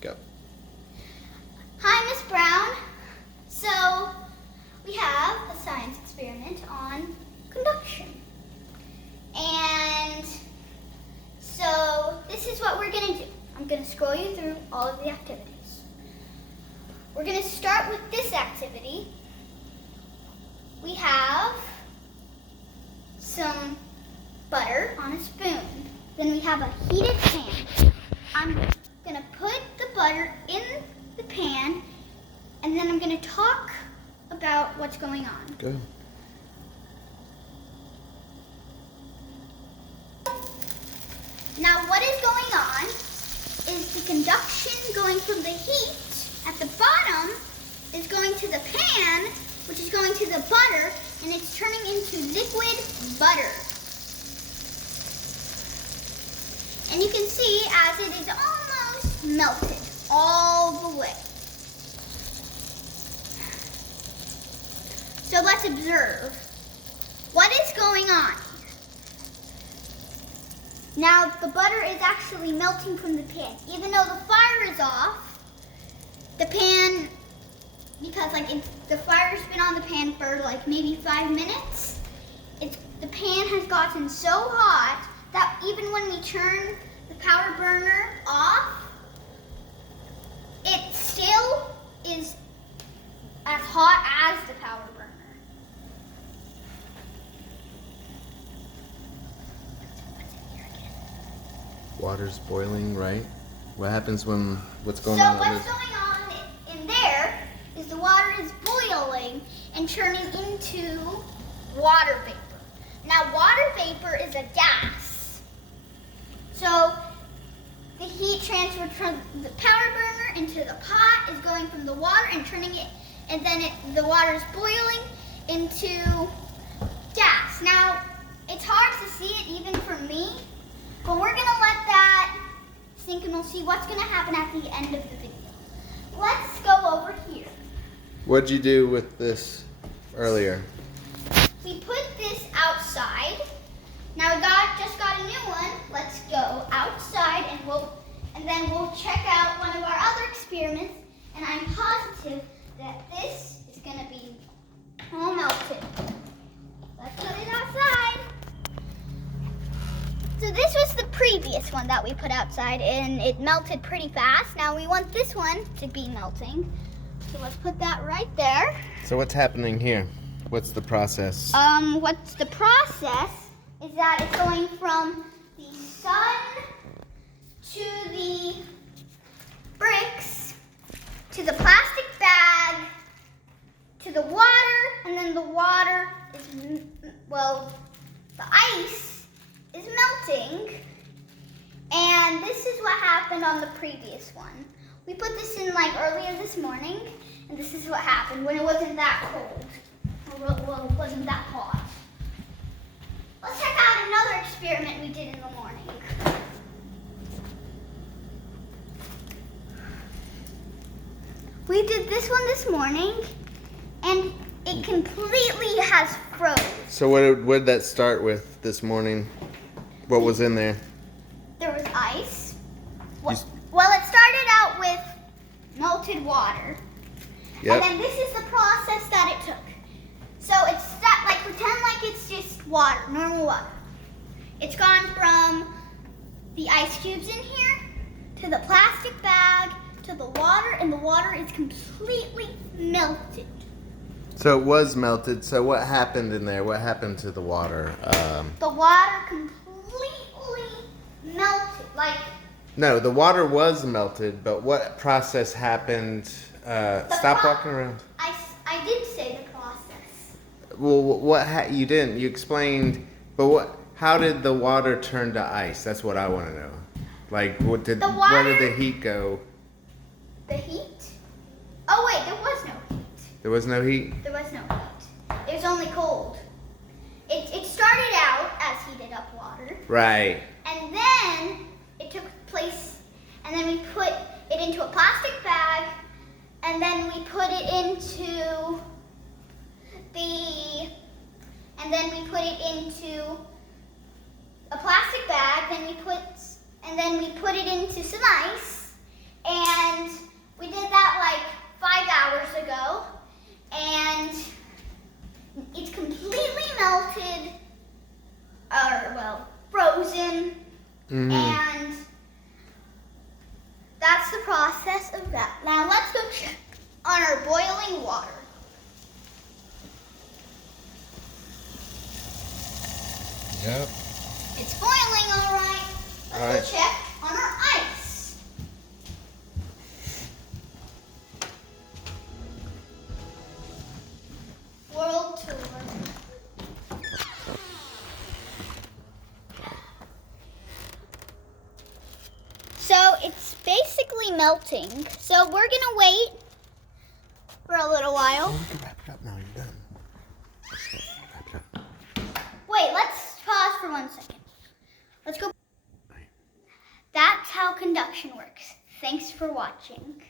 Go. Hi, Miss Brown. So, we have a science experiment on conduction. And so, this is what we're going to do. I'm going to scroll you through all of the activities. We're going to start with this activity. We have some butter on a spoon. Then we have a heated pan. I'm going to put the butter in the pan, and then I'm going to talk about what's going on. Good. Now what is going on is the conduction going from the heat at the bottom is going to the pan, which is going to the butter, and it's turning into liquid butter. And you can see as it is almost melted all the way. So let's observe what is going on. Now the butter is actually melting from the pan. Even though the fire is off, the pan, because the fire's been on the pan for like maybe 5 minutes, the pan has gotten so hot that even when we turn the power burner off, it still is as hot as the power burner. Water's boiling, right? What happens when, what's going So on? what's going on in there is the water is boiling and turning into water vapor. Now water vapor is a gas. So the heat transferred from the power burner into the pot is going from the water and turning it, and then the water is boiling into gas. Now it's hard to see it even for me, but we're gonna let that sink and we'll see what's gonna happen at the end of the video. Let's go over here. What'd you do with this earlier? We put this outside. Now we just got a new one. Let's go outside and then we'll check out one of our other experiments, and I'm positive that this is gonna be all melted. Let's put it outside. So this was the previous one that we put outside, and it melted pretty fast. Now we want this one to be melting. So let's put that right there. So what's happening here? What's the process? What's the process is that it's going from the sun to the bricks, to the plastic bag, to the water, and then the water is, well, the ice is melting, and this is what happened on the previous one. We put this in earlier this morning, and this is what happened when it wasn't that cold. Well, it wasn't that hot. Let's check out another experiment we did in the morning. We did this one this morning, and it completely has froze. So what did that start with this morning? What was in there? There was ice. Well, it started out with melted water. Yep. And then this is the process that it took. So pretend like it's just water, normal water. It's gone from the ice cubes in here to the plastic bag to the water, and the water is completely melted. So it was melted. So what happened in there? What happened to the water? The water completely melted. No, the water was melted, but what process happened? Stop walking around. I did say the process. Well, you didn't. You explained, but how did the water turn to ice? That's what I want to know. Where did the heat go? The heat? Oh wait, there was no heat. There was no heat? There was no heat. It was only cold. It started out as heated up water. Right. And then it took place, and then we put it into a plastic bag, and then we put it into a plastic bag, then we put it into some ice, and process of that. Now let's go check on our boiling water. Yep. It's boiling, all right. Let's All right. go check on our ice. World tour. So it's basically melting. So we're gonna wait for a little while. Oh, we can wrap it up now. You're done. Wrap it up. Wait, let's pause for 1 second. Let's go. That's how conduction works. Thanks for watching.